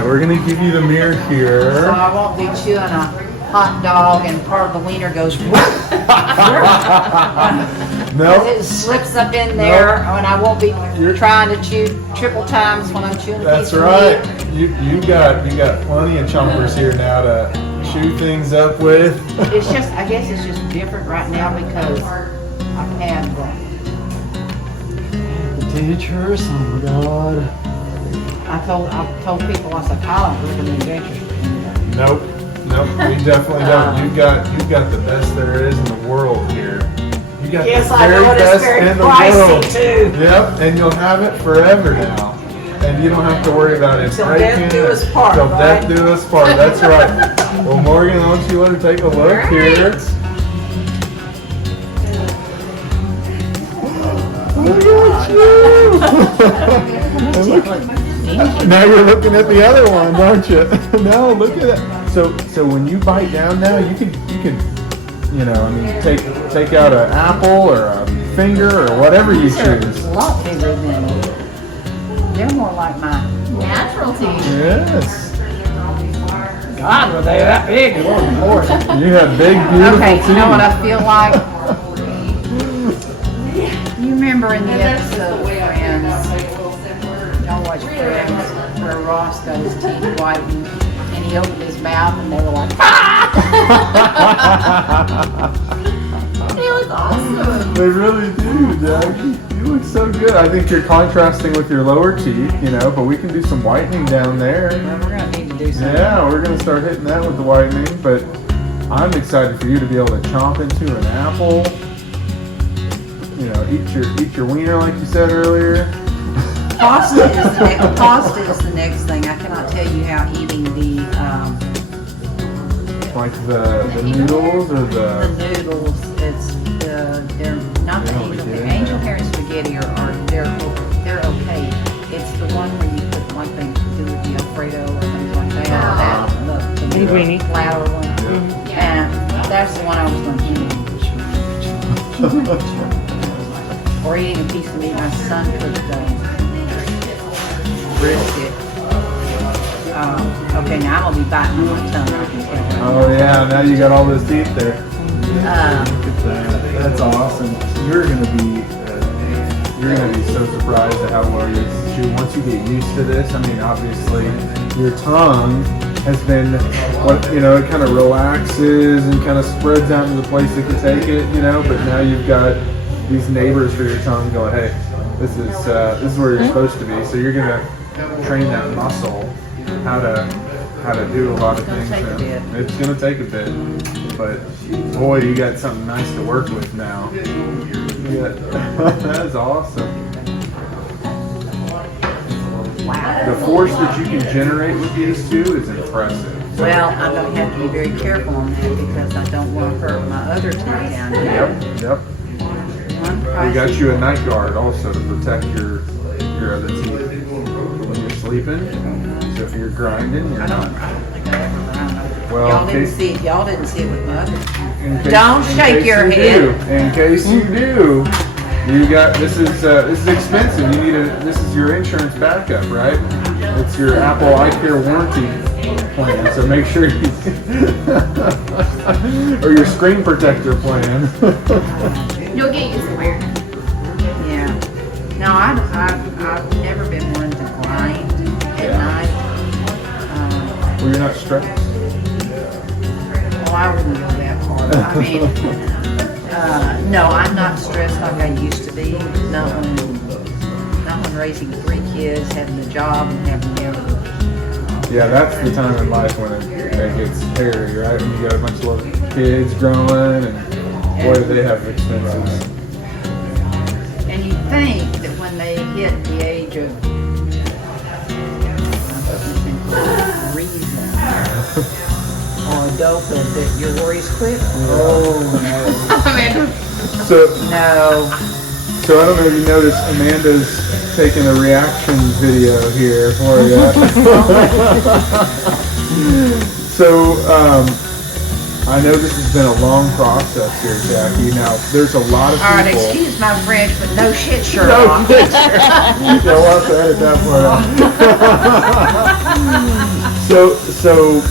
right, we're gonna give you the mirror So here. I won't be chewing a hot dog and part of the wiener goes Nope. it slips up in there, and I won't be trying to chew triple times when I'm chewing a That's piece right. of meat. You got plenty of chompers here now to chew things up with. It's just, I guess it's just different right now because I've had The dentures, oh my god. I've told people, I said, I don't recommend dentures. Nope, we definitely don't. You got the best there is in the world here. You got Yes, the I very know, and it's best very in the pricey, world. too. Yep, and you'll have it forever now. And you don't have to worry about it Till breaking. death do us part, Till right? death do us part. That's right. Well, Morgan, why don't you let her take a look here? Look at you! Now you're looking at the other one, aren't you? No, look at it. So when you bite down now, you can take out an apple or a finger or whatever you They're choose. a lot bigger than, they're more like my Natural teeth. Yes. God, were they that big? Lord. You have big, beautiful Okay, teeth. you know what I feel like? You remember in the episode Friends, y'all watch Friends, where Ross got his teeth whitened and he opened his mouth and they were like, They look awesome. They really do, Jack. You look so good. I think you're contrasting with your lower teeth, but we can do some whitening down there. well, we're going to need to do something. Yeah, we're going to start hitting that with the whitening, but I'm excited for you to be able to chomp into an apple. Eat your wiener like you said earlier. Pasta is the next thing. I cannot tell you how eating Like the noodles or the noodles, they're not the angel hair and spaghetti they're okay. It's the one where you put one thing to do with the Alfredo or things like that. The Linguine. flour one. And that's the one I was going to eat. Or eating a piece of meat. My son cooked brisket. Okay, now I'm going to be biting on my tongue. I can tell. Oh yeah, now you got all those teeth there. Um, Look at that. That's awesome. You're gonna be so surprised at how well you chew once you get used to this. I mean, obviously, your tongue has been it kind of relaxes and kind of spreads out into the place that can take it, But now you've got these neighbors for your tongue going, hey, this is where you're supposed to be. So you're gonna train that muscle how to do a lot of things. It's gonna take a bit, but boy, you got something nice to work with now. Yeah. That's awesome. wow. The force that you can generate with these two is impressive. Well, I'm going to have to be very careful on that because I don't want to hurt my other teeth down here. Yep. We got you a night guard also to protect your other teeth when you're sleeping. So if you're grinding, you're I don't not. think I ever ground. Well, Y'all didn't see it with my other. In case- Don't in shake case your you head. do. In case you do, you got this is expensive. You need this is your insurance backup, right? It's your Apple Eye Care warranty plan. So make sure you or your screen protector plan. You'll get used to wearing it. Yeah. No, I've never been one to grind at night. Well, you're not stressed. Well, I wouldn't go that far. But I mean, no, I'm not stressed like I used to be. Not when raising 3 kids, having a job, and having everything. Yeah, that's the time in life when it gets hairy, right? When you got a bunch of little kids growing, and boy, do they have expenses. And you think that when they hit the age of reason or adulthood, that your worries quit? Oh Amanda. no! So No. I don't know if you noticed, Amanda's taking a reaction video here for you. So I know this has been a long process here, Jackie. Now, there's a lot of All right, people. excuse my French, but no shit shirt No on. picture. Yeah, we'll have to edit that part out. So,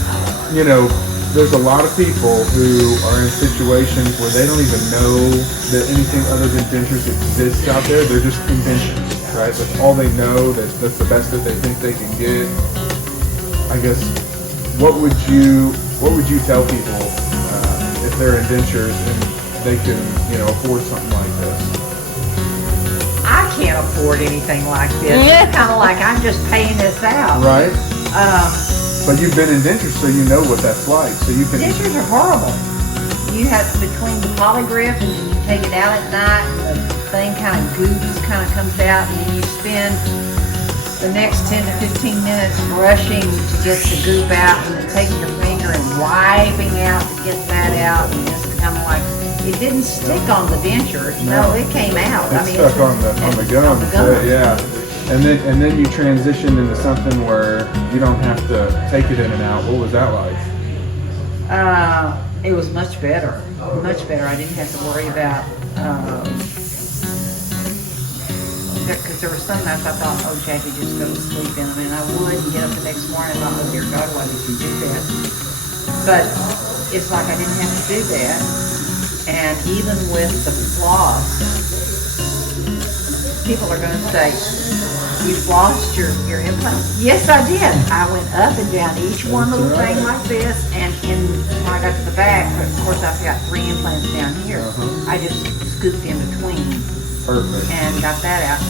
you know, there's a lot of people who are in situations where they don't even know that anything other than dentures exists out there. They're just inventions, right? That's all they know. That's the best that they think they can get. I guess, what would you tell people if they're in dentures and they can, you know, afford something like this? I can't afford anything like this. It's kind of like I'm just paying this out. Right? Um, But you've been in dentures, so you know what that's like. So you can. Dentures are horrible. You have to clean the polygraph and then you take it out at night and the thing kind of comes out and then you spend the next 10 to 15 minutes brushing to get the goop out and then taking your finger and wiping out to get that out, and it's kind of like, it didn't stick on the denture. No, it came out. It's stuck on the gum. Yeah. And then you transition into something where you don't have to take it in and out. What was that like? It was much better. Much better. I didn't have to worry about, because there were some nights I thought, oh, Jackie, just go to sleep in them. And I would, and get up the next morning and thought, oh, dear God, why did you do that? But it's like I didn't have to do that. And even with the floss, people are going to say, you flossed your implant? Yes, I did. I went up and down each one little thing like this, and when I got to the back, of course I've got 3 implants down here. I just scooped in between. Perfect. And got that out.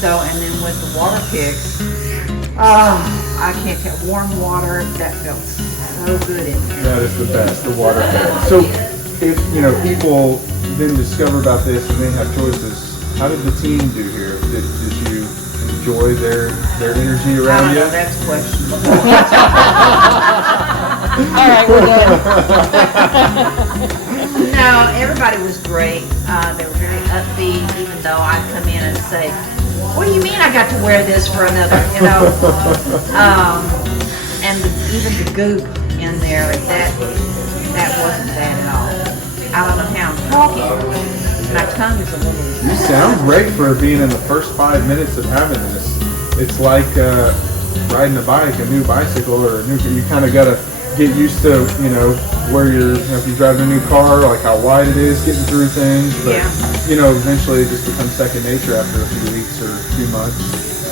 So, and then with the water picks, I can't tell, warm water, that felt so good in here. That is the best, the water pick. So if, you know, people then discover about this and they have choices, how did the team do here? Did you enjoy their energy I around don't you? know, that's questionable. All right, we're done. No, everybody was great. They were very upbeat, even though I'd come in and say, what do you mean I got to wear this for another, you know? And even the goop in there, that wasn't bad at all. I don't know how I'm talking. My tongue is a little... You sound great for being in the first 5 minutes of having this. It's like riding a bike, a new bicycle, or a new. You kind of got to get used to, you know, where you're. You know, if you drive a new car, like how wide it is, getting through things. But you know, eventually it just becomes second nature after a few weeks or a few months.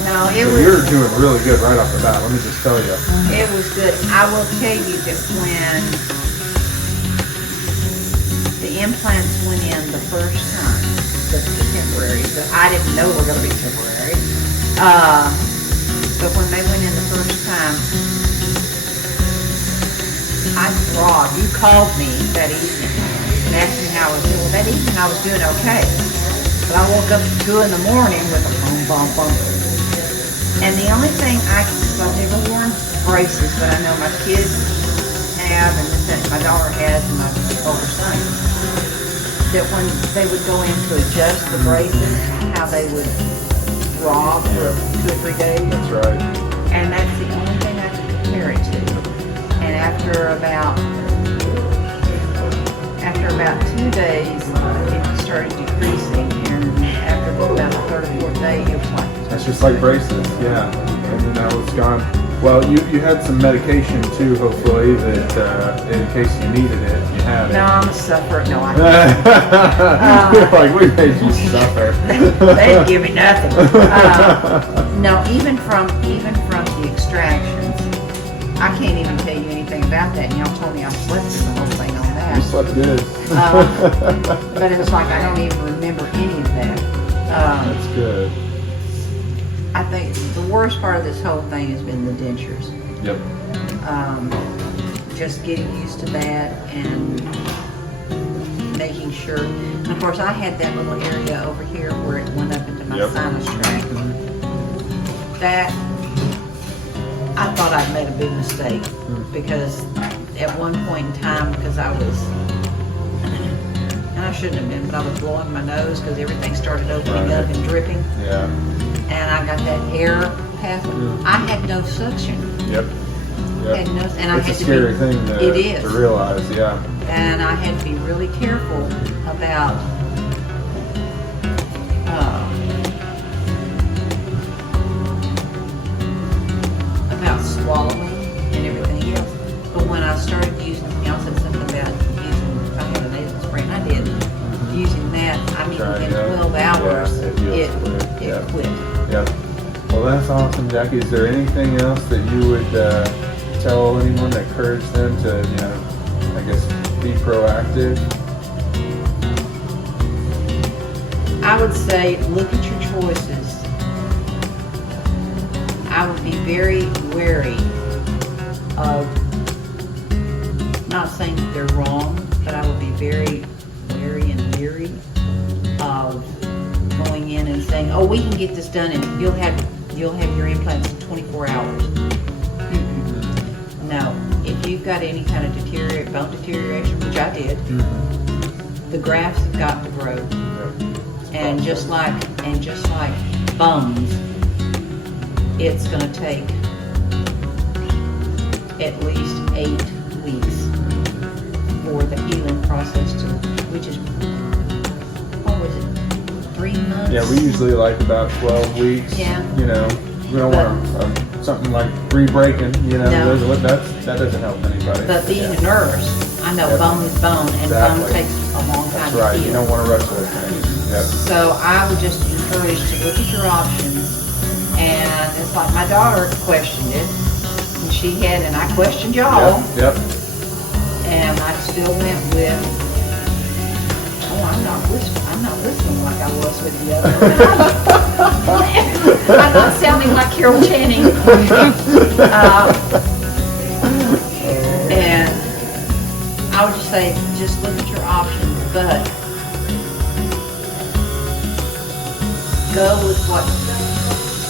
No, So you're doing really good right off the bat. Let me just tell you. It was good. I will tell you that when the implants went in the first time, the temporary, I didn't know were going to be temporary. But when they went in the first time, I throbbed. You called me that evening and asked me how I was doing. Well, that evening I was doing okay. But I woke up at 2 in the morning with a boom, boom, boom. And the only thing I've never worn braces, but I know my kids have, and that my daughter has, and my older son, that when they would go in to adjust the braces, how they would throb for 2 or 3 days. That's right. And that's the only thing I can compare it to. And after about 2 days, it started decreasing, and after about the 3rd or 4th day, it was like... That's just like braces, yeah. And then that was gone. Well, you had some medication too, hopefully, that in case you needed it, you had it. No, I'm a sufferer. No, I You're like, we made you suffer. They didn't give me nothing. No, even from the extractions, I can't even tell you anything about that. And y'all told me I slept through the whole thing on You that. slept good. But it's like I don't even remember any of that. That's good. I think the worst part of this whole thing has been the dentures. Yep. Just getting used to that and making sure. And of course, I had that little area over here where it went up into my sinus tract. That, I thought I'd made a big mistake because at one point in time, because I was, and I shouldn't have been, but I was blowing my nose because everything started opening up and dripping. Yeah. And I got that air passing. I had no suction. Yep. Had no, and I It's had a to scary be, thing it is. to realize, yeah. And I had to be really careful about swallowing and everything else. But when I started using, y'all said something about using, if I had a nasal spray, and I did, using that, I mean, within 12 hours, it quit. Yep. Well, that's awesome, Jackie. Is there anything else that you would tell anyone that encourage them to, you know, I guess, be proactive? I would say look at your choices. I would be very wary of, not saying that they're wrong, but I would be very wary and leery of going in and saying, oh, we can get this done and you'll have your implants in 24 hours. No, if you've got any kind of bone deterioration, which I did, the grafts have got to grow. And just like bones, it's going to take at least 8 weeks for the healing process to, which is, what was it, 3 months? Yeah, we usually like about 12 weeks. Yeah. You know, we don't want something like re-breaking, you know, No. that doesn't help anybody. But being a nurse, I know bone is bone, and Exactly. bone takes a long time That's to right. heal. You don't want to rush those things. Yep. So I would just encourage to look at your options. And it's like my daughter questioned it, and she had, and I questioned y'all, Yep. and I still went with, oh, I'm not listening like I was with the other one. I'm not sounding like Carol Channing. And I would just say, just look at your options, but go with what,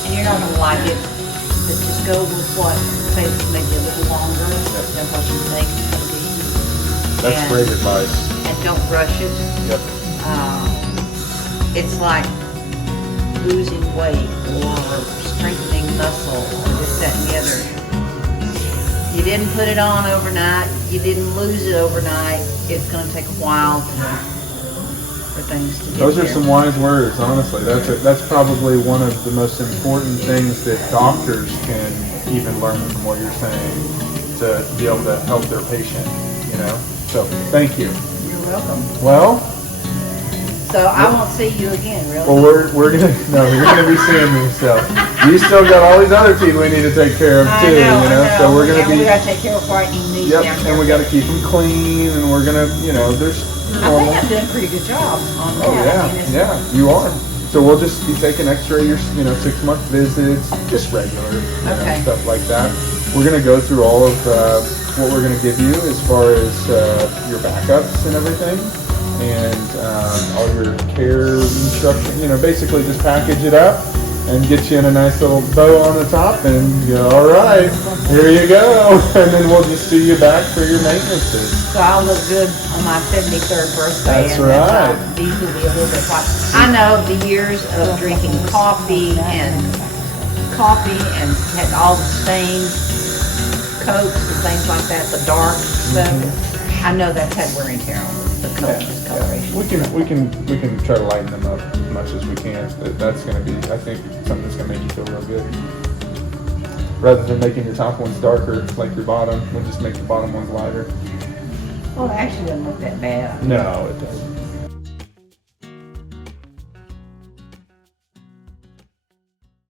and you're not going to like it, but just go with what takes maybe a little longer than what you think it's going to be. That's great advice. And don't rush it. Yep. It's like losing weight or strengthening muscle or this, that, and the other. You didn't put it on overnight. You didn't lose it overnight. It's going to take a while for things to get Those are there. some wise words, honestly. That's probably one of the most important things that doctors can even learn from what you're saying to be able to help their patient, you know? So, thank you. You're welcome. Well, So I won't see you again, really. well, you're gonna be seeing me. So you still got all these other teeth we need to take care of too, you know. So we're gonna and be. we gotta take care of whitening these Yep, down and here. we got to keep them clean, and we're gonna, you know, there's I normal. think I'm doing a pretty good job on that. Oh I mean, it's- yeah, you are. So we'll just be taking X-ray, your 6-month visits, just regular, Okay. stuff like that. We're gonna go through all of what we're gonna give you as far as your backups and everything, and all your care instruction. You know, basically just package it up and get you in a nice little bow on the top, and you go, all right, here you go, and then we'll just see you back for your maintenances. So I'll look good on my 73rd birthday. That's and right. These will be a little bit white. I know the years of drinking coffee and had all the stains, Cokes and things like that, the dark stuff. I know that's had wear and tear on the color discoloration. We can try to lighten them up as much as we can. That's going to be, I think, something that's going to make you feel real good. Rather than making your top ones darker like your bottom, we'll just make the bottom ones lighter. Well, it actually doesn't look that bad. No, it doesn't.